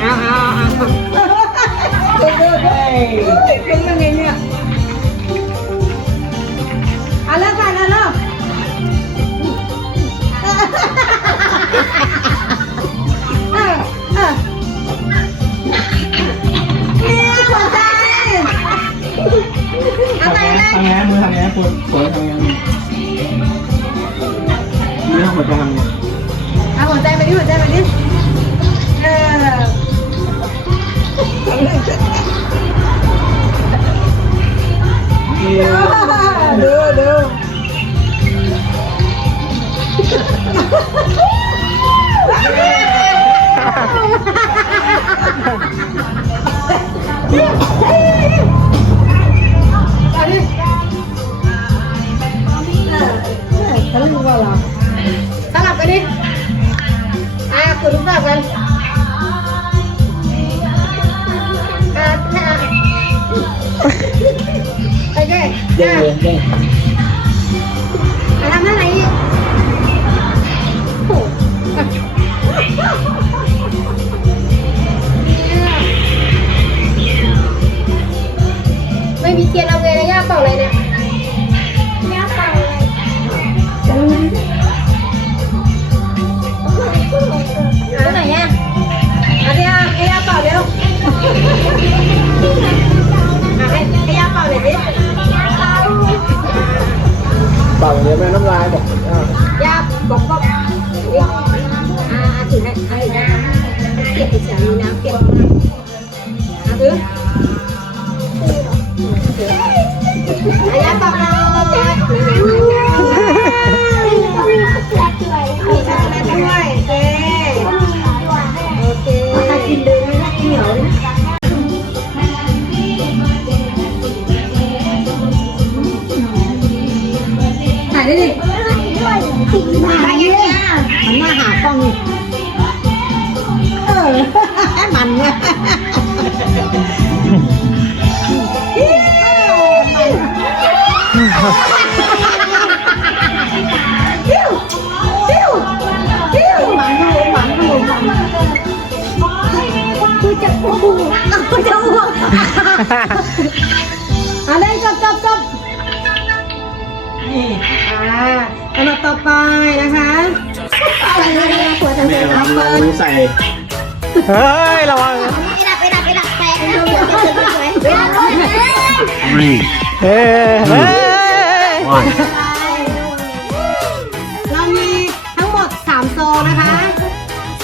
เอาเอาเอาดูดูดูเป็นยังไงเนี่ยเอาเลิกกันเอาเลิกเออเออเนี่ยหัวใจเอาไปเลยทำไงมือทำไงปวดปวดทำไงมือทำหั เอาดิเออเออ ไม่มีเทียนเอาไงนะย่าเป่าเลยเนี่ยย่าเป่าเลยอะไหนอะอะพี่ย่าให้ย่าเป่าเร็วอะให้ให้ย่าเป่าหน่อยดิเป่าเดี๋ยวแม่น้ำลายบอกอ่าย่าบอกบอกนี่อ่าถือให้ให้ได้เก็บไปเฉยๆมีน้ำเก็บอะถือ ถืออะย่า กโกแลตด้วยโอเคโอเคถ้ากินเดินไม่ได้กินเหนียวนะถ่ายได้ดิมาเนี่ยมันมาหากล้องนี่เออมันเนี่ยจิ้วจิ้วจิ้วมันดูมันดูมันคือจะอ้วกคือจะอ้วกอันนี้จบจบจบนี่อ่าอันดับต่อไปนะคะอะไรนะขวดทั้งเต็มเราเอาเราเปิดใส่เฮ้ยระวังเฮ้ยเฮ้ย ว่ายเรามีทั้งหมด3ซองนะคะ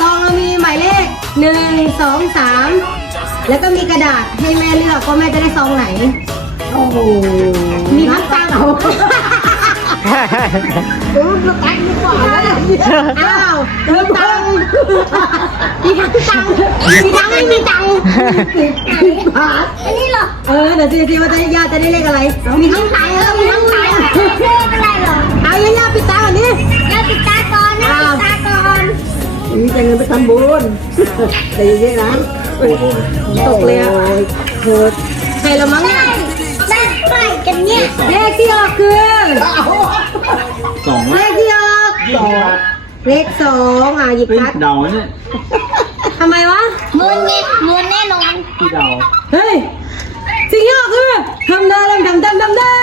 ซองเรามีหมายเลข 1 2 3 แล้วก็มีกระดาษให้แม่เลือกว่าแม่จะได้ซองไหน โอ้โห มีทั้งตังค์ดูลูกตังค์ดีกว่าอ้าวลูกตังค์ มีทั้งตังค์มีทั้งไม่มีตังค์สิบบาทอันนี้เหรอเออเดี๋ยวสิสิว่าจะย่าจะได้เลขอะไร มีทั้งตังค์แล้วมีทั้งตังค์เอาย่าย่าปิดตาก่อนดิมีแต่เงินไปทำบุญแต่อย่างนี้นะตกเลยอะเธอใครละมั้งเนี่ยเลขที่ออกคือสองเลขที่ออกสอง เลขสองอะหยิบเฮ้ยพัดเดาเนี่ยทำไมวะที่เดาเฮ้ย สิ่งที่ออกคือทำได้ทำทำทำทำได้